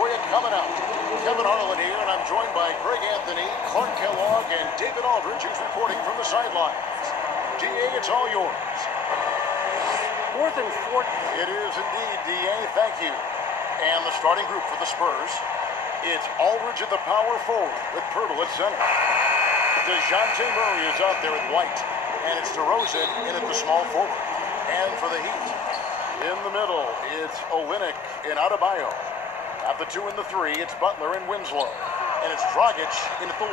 for you coming up. Kevin Harlan here, and I'm joined by Greg Anthony, Clark Kellogg, and David Aldridge, who's reporting from the sidelines. DA, it's all yours. 4th and 4. It is indeed, DA. Thank you. And the starting group for the Spurs. It's Aldridge at the power forward with Pirtle at center. DeJounte Murray is out there at White. And it's DeRozan in at the small forward. And for the Heat, in the middle, it's Olynyk and Adebayo. At the 2 and the 3, it's Butler and Winslow. And it's Dragic in at the 1.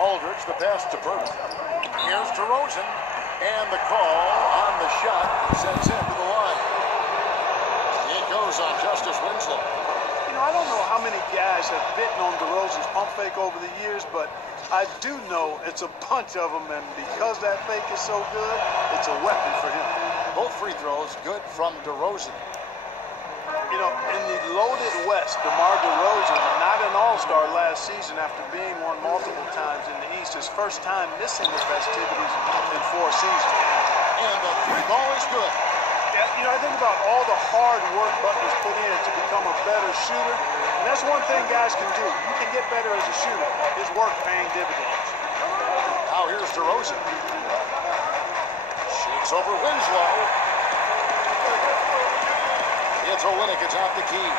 Aldridge, the pass to Pirtle. Here's DeRozan. And the call on the shot sends him to the line. It goes on Justice Winslow. You know, I don't know how many guys have bitten on DeRozan's pump fake over the years, but I do know it's a bunch of them, and because that fake is so good, it's a weapon for him. Both free throws good from DeRozan. You know, in the loaded West, DeMar DeRozan, not an all-star last season after being one multiple times in the East, his first time missing the festivities in 4 seasons. And the 3-ball is good. Yeah, you know, I think about all the hard work Butler's put in to become a better shooter, and that's one thing guys can do. You can get better as a shooter. His work paying dividends. Now here's DeRozan. Shoots over Winslow. It's Olynyk, it's out the key.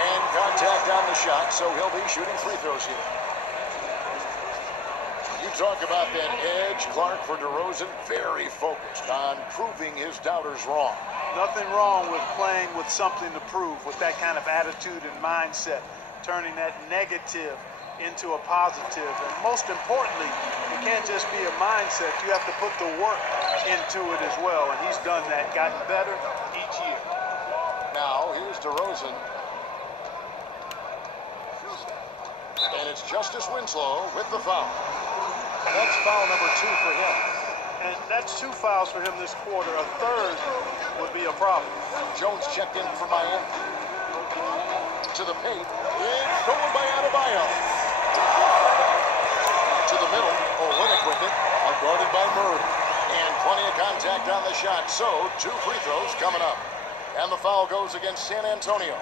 And contact on the shot, so he'll be shooting free throws here. You talk about that edge, Clark, for DeRozan, very focused on proving his doubters wrong. Nothing wrong with playing with something to prove, with that kind of attitude and mindset, turning that negative into a positive. And most importantly, it can't just be a mindset. You have to put the work into it as well. And he's done that, gotten better each year. Now, here's DeRozan. And it's Justice Winslow with the foul. That's foul number 2 for him. And that's 2 fouls for him this quarter. A third would be a problem. Jones checked in for Miami. To the paint. It's stolen by Adebayo. To the middle. Olynyk with it. Guarded by Murray. And plenty of contact on the shot. So, 2 free throws coming up. And the foul goes against San Antonio.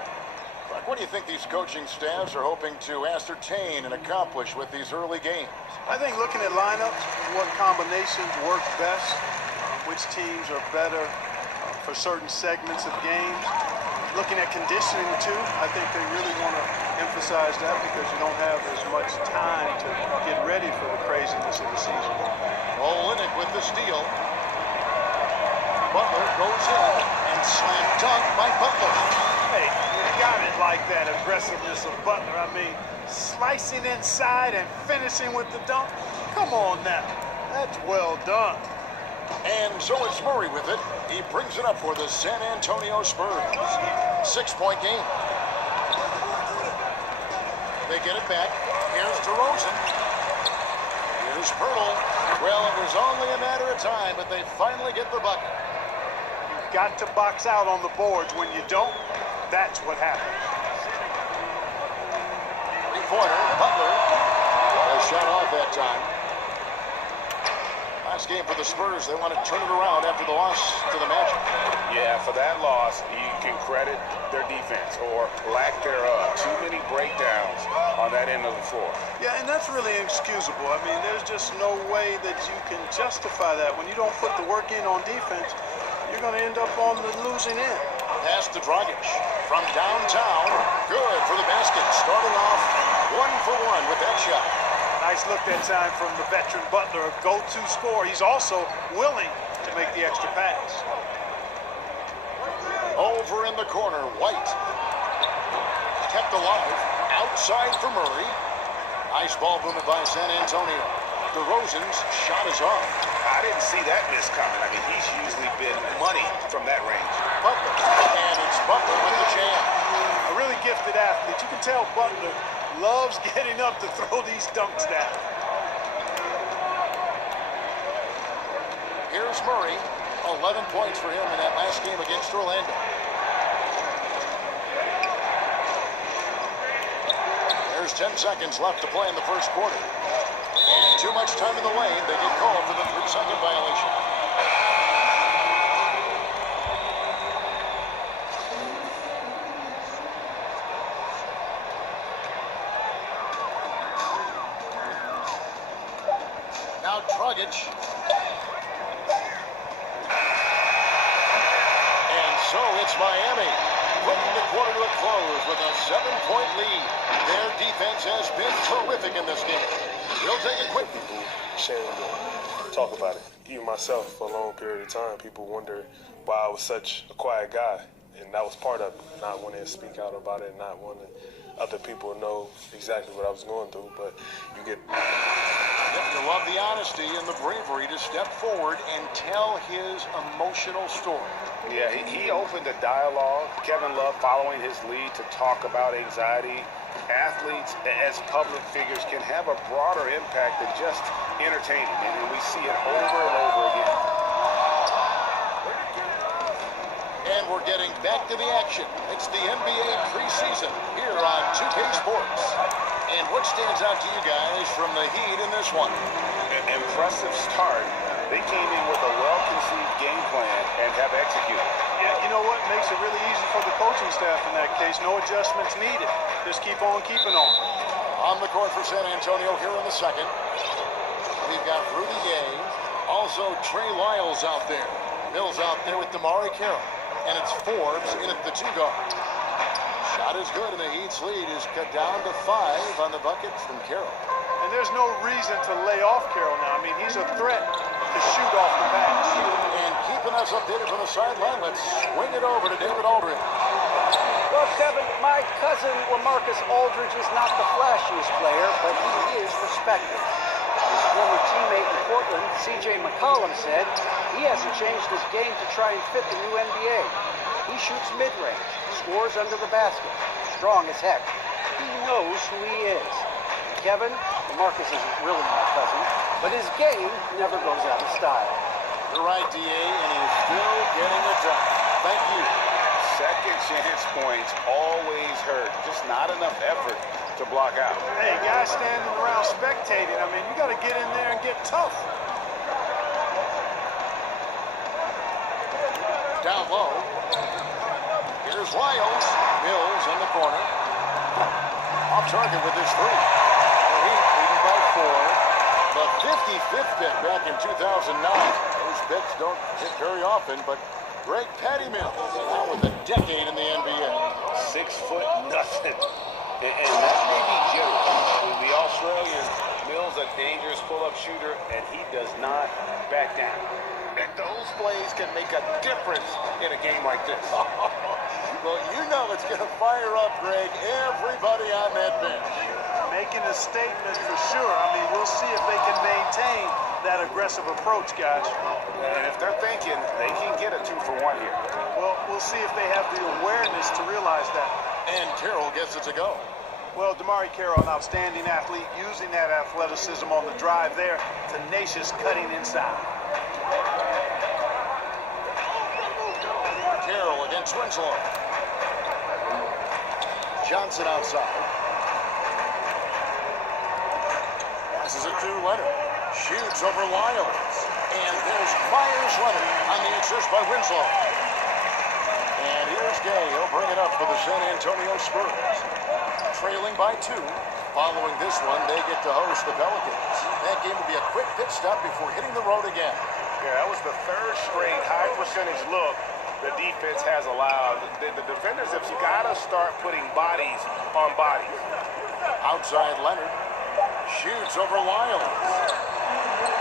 Frank, what do you think these coaching staffs are hoping to ascertain and accomplish with these early games? I think looking at lineups, what combinations work best, which teams are better for certain segments of games. Looking at conditioning, too, I think they really want to emphasize that because you don't have as much time to get ready for the craziness of the season. Olynyk with the steal. Butler goes in and slam dunk by Butler. Hey, you got it like that aggressiveness of Butler. I mean, slicing inside and finishing with the dunk. Come on now. That's well done. And so it's Murray with it. He brings it up for the San Antonio Spurs. 6-point game. They get it back. Here's DeRozan. Here's Pirtle. Well, it was only a matter of time, but they finally get the bucket. You've got to box out on the boards. When you don't, that's what happens. 3-pointer. Butler. A shot off that time. Last game for the Spurs, they want to turn it around after the loss to the Magic. Yeah, for that loss, you can credit their defense or lack thereof. Too many breakdowns on that end of the floor. Yeah, and that's really inexcusable. I mean, there's just no way that you can justify that. When you don't put the work in on defense, you're going to end up on the losing end. Pass to Dragic from downtown. Good for the basket. Starting off 1 for 1 with that shot. Nice look that time from the veteran Butler, a go-to scorer. He's also willing to make the extra pass. Over in the corner, White. Kept alive. Outside for Murray. Ice ball movement by San Antonio. DeRozan's shot is off. I didn't see that miss coming. I mean, he's usually been money from that range. Butler. And it's Butler with the jam. A really gifted athlete. You can tell Butler loves getting up to throw these dunks down. Here's Murray. 11 points for him in that last game against Orlando. There's 10 seconds left to play in the first quarter. And too much time in the lane. They get called for the 3-second violation. Now Dragic. And so it's Miami, bringing the quarter to a close with a 7-point lead. Their defense has been terrific in this game. We'll take a quick. People ashamed to talk about it. Even myself, for a long period of time, people wonder why I was such a quiet guy. And that was part of it, not wanting to speak out about it, not wanting other people to know exactly what I was going through. But you get... You love the honesty and the bravery to step forward and tell his emotional story. Yeah, he opened a dialogue. Kevin Love following his lead to talk about anxiety. Athletes, as public figures, can have a broader impact than just entertaining. And we see it over and over again. And we're getting back to the action. It's the NBA preseason here on 2K Sports. And what stands out to you guys from the Heat in this one? An impressive start. They came in with a well-conceived game plan and have executed. Yeah, you know what? Makes it really easy for the coaching staff in that case. No adjustments needed. Just keep on keeping on. On the court for San Antonio here in the second. We've got Rudy Gay. Also Trey Lyles out there. Mills out there with Damari Carroll. And it's Forbes in at the 2 guard. Shot is good, and the Heat's lead is cut down to 5 on the bucket from Carroll. And there's no reason to lay off Carroll now. I mean, he's a threat to shoot off the pass. And keeping us updated from the sideline, let's swing it over to David Aldridge. Well, Kevin, my cousin LaMarcus Aldridge is not the flashiest player, but he is respected. His former teammate in Portland, C.J. McCollum, said he hasn't changed his game to try and fit the new NBA. He shoots mid-range, scores under the basket, strong as heck. He knows who he is. Kevin, LaMarcus isn't really my cousin, but his game never goes out of style. You're right, D.A., and he's still getting it done. Thank you. Second chance points always hurt. Just not enough effort to block out. Hey, guys standing around spectating, I mean, you got to get in there and get tough. Down low. Here's Lyles. Mills in the corner. Off target with his 3. The Heat leading by 4. The 55th pick back in 2009. Those picks don't hit very often, but Greg Patty Mills, now with a decade in the NBA. 6 foot nothing. And that may be generous. The Australian Mills, a dangerous pull-up shooter, and he does not back down. And those plays can make a difference in a game like this. Well, you know it's going to fire up, Greg, everybody on that bench. Making a statement for sure. I mean, we'll see if they can maintain that aggressive approach, guys. And if they're thinking, they can get a 2-for-1 here. Well, we'll see if they have the awareness to realize that. And Carroll gets it to go. Well, Damari Carroll, an outstanding athlete, using that athleticism on the drive there. Tenacious cutting inside. Carroll against Winslow. Johnson outside. Passes it to Leonard. Shoots over Lyles. And there's Myers Leonard on the assist by Winslow. And here's Gay. He'll bring it up for the San Antonio Spurs. Trailing by 2. Following this one, they get to host the Pelicans. That game will be a quick pit stop before hitting the road again. Yeah, that was the 3rd straight high percentage look the defense has allowed. The defenders have got to start putting bodies on bodies. Outside Leonard. Shoots over Lyles.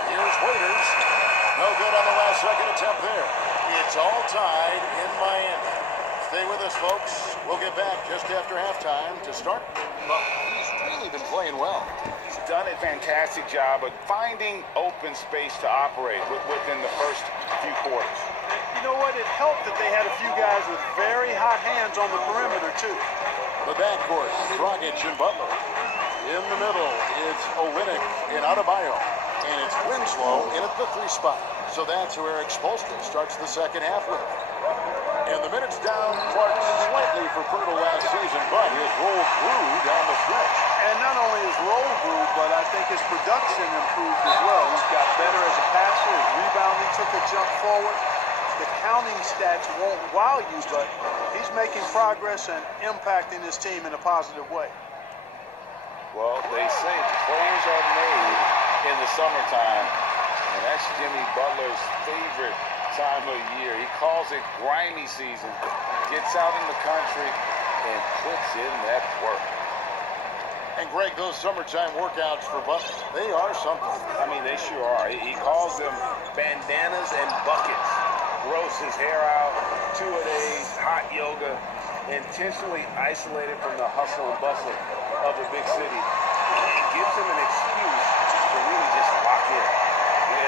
Here's Waiters. No good on the last second attempt there. It's all tied in Miami. Stay with us, folks. We'll get back just after halftime to start. Well, he's really been playing well. He's done a fantastic job of finding open space to operate within the first few quarters. You know what? It helped that they had a few guys with very hot hands on the perimeter, too. The backcourt, Dragic and Butler. In the middle, it's Olynyk and Adebayo. And it's Winslow in at the 3 spot. So that's who Eric Spoelstra starts the second half with. And the minutes down Clark slightly for Pirtle last season, but his role grew down the stretch. And not only his role grew, but I think his production improved as well. He's got better as a passer. His rebounding took a jump forward. The counting stats won't wow you, but he's making progress and impacting his team in a positive way. Well, they say players are made in the summertime. And that's Jimmy Butler's favorite time of year. He calls it grimy season. Gets out in the country and puts in that work. And Greg, those summertime workouts for Butler, they are something. I mean, they sure are. He calls them bandanas and buckets. Grows his hair out, 2-a-days, hot yoga, intentionally isolated from the hustle and bustle of a big city. It gives him an excuse to really just lock in.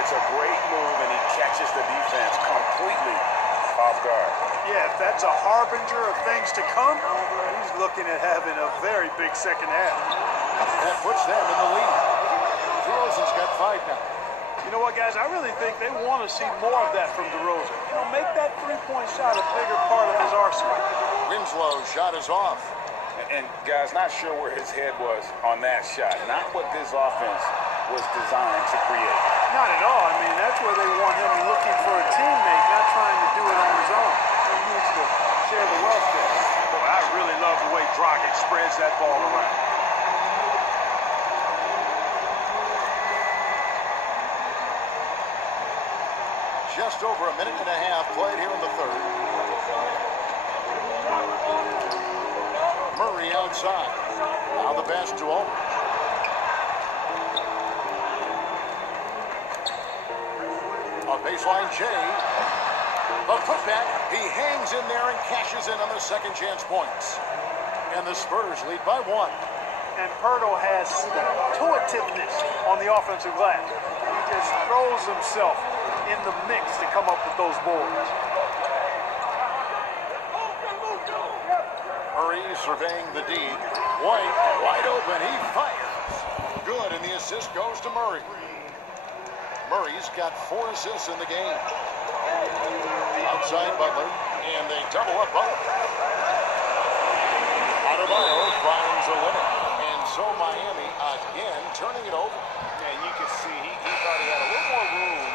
It's a great move, and he catches the defense completely off guard. Yeah, if that's a harbinger of things to come, he's looking at having a very big second half. That puts them in the lead. DeRozan's got 5 now. You know what, guys? I really think they want to see more of that from DeRozan. You know, make that three-point shot a bigger part of his arsenal. Winslow's shot is off. And guys, not sure where his head was on that shot. Not what this offense was designed to create. Not at all. I mean, that's where they want him looking for a teammate, not trying to do it on his own. He needs to share the wealth there. Boy, I really love the way Dragic spreads that ball around. Just over a minute and a half played here in the third. Murray outside. Now the pass to Aldridge. A baseline J. The putback. He hangs in there and cashes in on the second chance points. And the Spurs lead by 1. And Pirtle has intuitiveness on the offensive glass. He just throws himself in the mix to come up with those boards. Murray surveying the D. White wide open. He fires. Good, and the assist goes to Murray. Murray's got 4 assists in the game. Outside Butler, and they double up Butler. Adebayo finds a limit, and so Miami again turning it over. And you can see he thought he had a little more room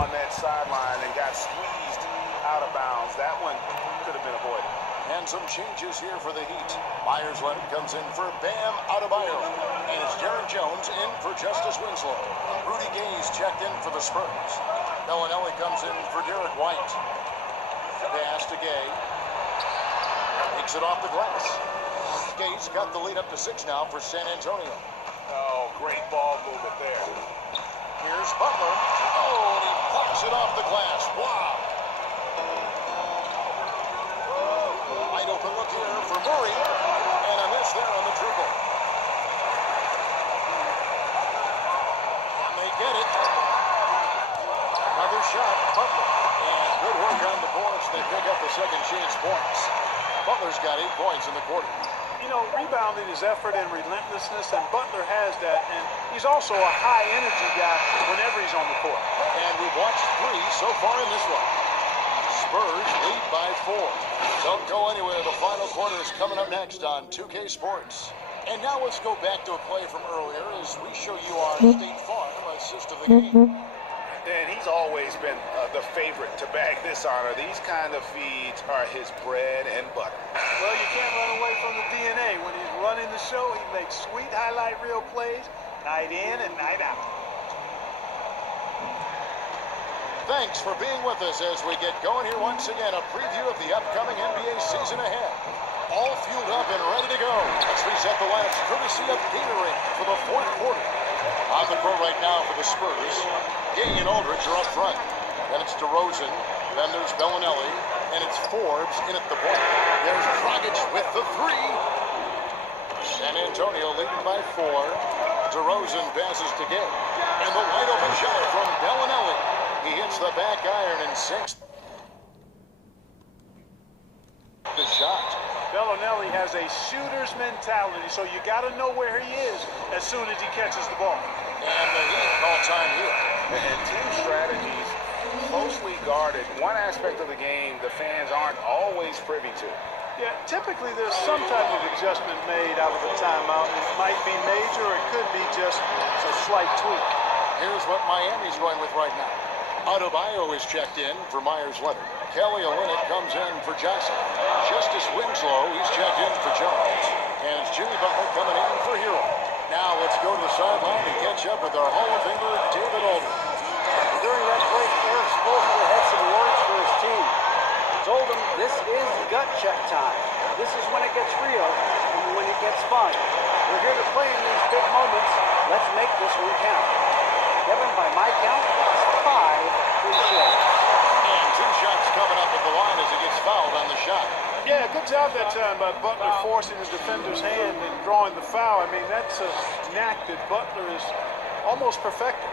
on that sideline and got squeezed out of bounds. That one could have been avoided. And some changes here for the Heat. Myers-Leonard comes in for Bam Adebayo. And it's Jaron Jones in for Justice Winslow. Rudy Gay's checked in for the Spurs. Bellinelli comes in for Derek White. Pass to Gay. Takes it off the glass. Gay's got the lead up to 6 now for San Antonio. Oh, great ball movement there. Here's Butler. Oh, and he plucks it off the glass. Wow. Wide open look here for Murray. And a miss there on the triple. And they get it. Another shot, Butler. And good work on the boards. They pick up the second chance points. Butler's got 8 points in the quarter. You know, rebounding is effort and relentlessness, and Butler has that, and he's also a high-energy guy whenever he's on the court. And we've watched 3 so far in this one. Spurs lead by 4. Don't go anywhere. The final quarter is coming up next on 2K Sports. And now let's go back to a play from earlier as we show you our State Farm assist of the game. And he's always been the favorite to bag this honor. These kind of feeds are his bread and butter. Well, you can't run away from the DNA. When he's running the show, he makes sweet highlight reel plays night in and night out. Thanks for being with us as we get going here once again. A preview of the upcoming NBA season ahead. All fueled up and ready to go. Let's reset the lineups courtesy of Gatorade for the 4th quarter. On the court right now for the Spurs, Gay and Aldridge are up front. Then it's DeRozan, then there's Bellinelli, and it's Forbes in at the point. There's Dragic with the 3. San Antonio leading by 4. DeRozan passes to Gay. And the wide open shot from Bellinelli. He hits the back iron and sinks the shot. Bellinelli has a shooter's mentality, so you got to know where he is as soon as he catches the ball. And the Heat call time here. And team strategies closely guarded. One aspect of the game the fans aren't always privy to. Yeah, typically there's some type of adjustment made out of a timeout. It might be major, or it could be just a slight tweak. Here's what Miami's going with right now. Adebayo is checked in for Myers-Leonard. Kelly Olynyk comes in for Johnson. Justice Winslow, he's checked in for Jones. And it's Jimmy Butler coming in for Hero. Now let's go to the sideline and catch up with our Hall of Famer, David Aldridge. During that break, Eric Spoelstra had some words for his team. He told them this is gut check time. This is when it gets real and when it gets fun. We're here to play in these big moments. Let's make this one count. Kevin, by my count, that's 5 free shows. And 2 shots coming up at the line as he gets fouled on the shot. Yeah, good job that time by Butler forcing the defender's hand and drawing the foul. I mean, that's a knack that Butler is almost perfected.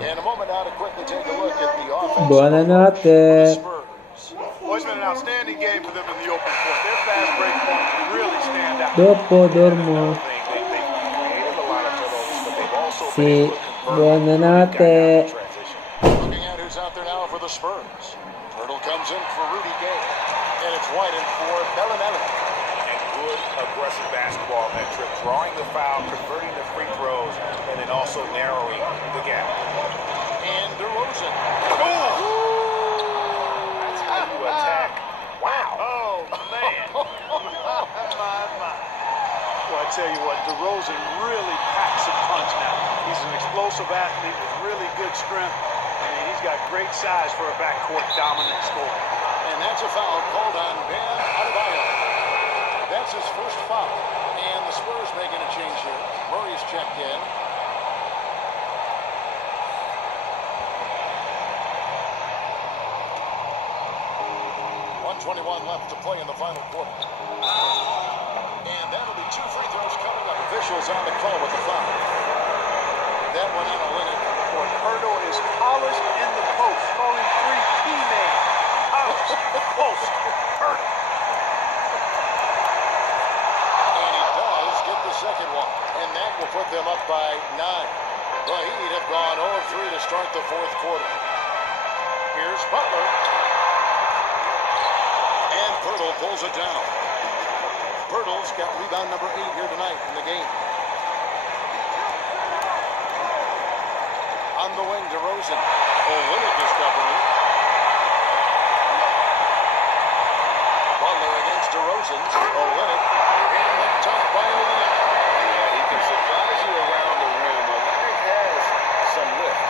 In a moment now to quickly take a look at the offense. Buonanotte. Well, it's been an outstanding game for them in the open court. Their fast break points really stand out. Dopo dormo. They've created a lot of turnovers, but they've also Sì, been able to convert buonanotte. transition. Looking at who's out there now for the Spurs. Turtle comes in for Rudy Gay. And it's White in for Bellinelli. And good aggressive basketball on that trip, drawing the foul, converting the free throws, and then also narrowing the gap. And DeRozan. That's how you attack. Wow. Oh, man. my. Well, I tell you what, DeRozan really packs a punch now. He's an explosive athlete with really good strength, and he's got great size for a backcourt dominant scorer. And that's a foul called on Bam Adebayo. That's his first foul. And the Spurs making a change here. Murray's checked in. .121 left to play in the final quarter. And that'll be 2 free throws coming up. Officials on the call with the foul. That one analytic. Hurdle is polished in the post. Call him 3 key man. Polished, post, Hurdle. And he does get the second one. And that will put them up by 9. The Heat have gone 0-3 to start the 4th quarter. Here's Butler. And Pirtle pulls it down. Pirtle's got rebound number 8 here tonight in the game. On the wing, DeRozan. Olynyk is covering. Butler against DeRozan. Olynyk. And up top by Olynyk. Yeah, he can surprise you around the rim. Olynyk has some lift.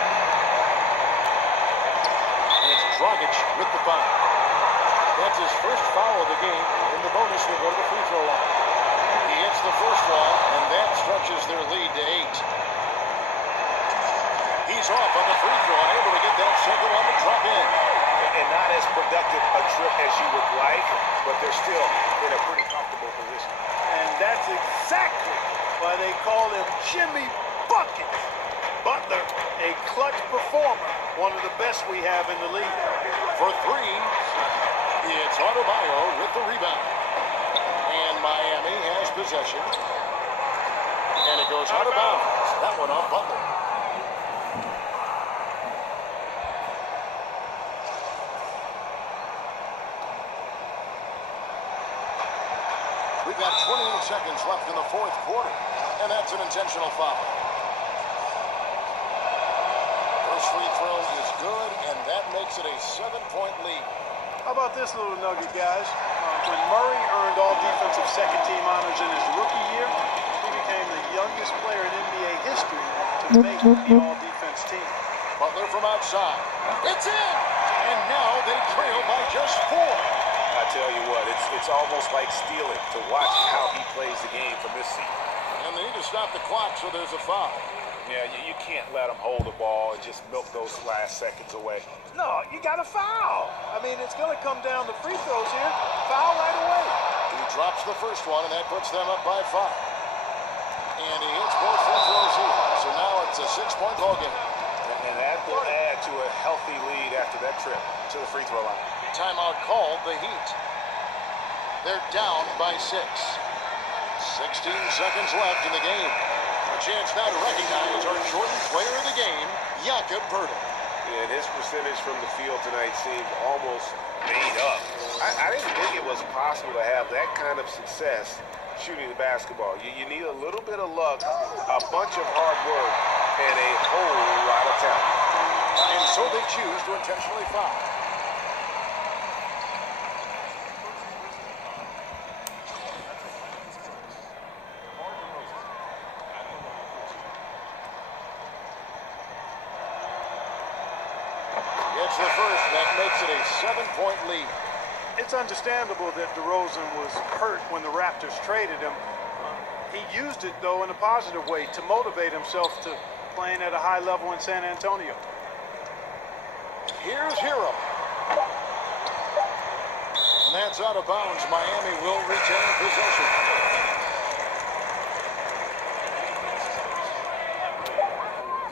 And it's Dragic with the foul. That's his first foul of the game. In the bonus, will go to the free throw line. He hits the first one, and that stretches their lead to 8. He's off on the free throw, unable to get that second one to drop in. And not as productive a trip as you would like, but they're still in a pretty comfortable position. And that's exactly why they call him Jimmy Buckets. Butler, a clutch performer, one of the best we have in the league. For 3, it's Adebayo with the rebound. And Miami has possession. And it goes out of bounds. That one off Butler. We've got 28 seconds left in the 4th quarter. And that's an intentional foul. First free throw is good, and that makes it a 7-point lead. How about this little nugget, guys? When Murray earned all defensive second-team honors in his rookie year, he became the youngest player in NBA history to make the all-defense team. Butler from outside. It's in! And now they trail by just 4. I tell you what, it's almost like stealing to watch how he plays the game from this seat. And they need to stop the clock, so there's a foul. Yeah, you can't let him hold the ball and just milk those last seconds away. No, you got to foul. I mean, it's going to come down to free throws here. Foul right away. He drops the first one, and that puts them up by 5. And he hits both free throws here. So now it's a 6-point ball game. And that will add to a healthy lead after that trip to the free throw line. Timeout called, the Heat. They're down by 6. 16 seconds left in the game. A chance now to recognize our Jordan player of the game, Jakob Poeltl. And his percentage from the field tonight seemed almost made up. I didn't think it was possible to have that kind of success shooting the basketball. You need a little bit of luck, a bunch of hard work, and a whole lot of talent. And so they choose to intentionally foul. the first, and that makes it a 7-point lead. It's understandable that DeRozan was hurt when the Raptors traded him. He used it, though, in a positive way to motivate himself to playing at a high level in San Antonio. Here's Hero. And that's out of bounds. Miami will retain possession.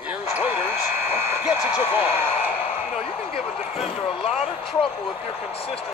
Here's Waiters. Gets it to fall. You know, you can give a defender a lot of trouble if you're consistent.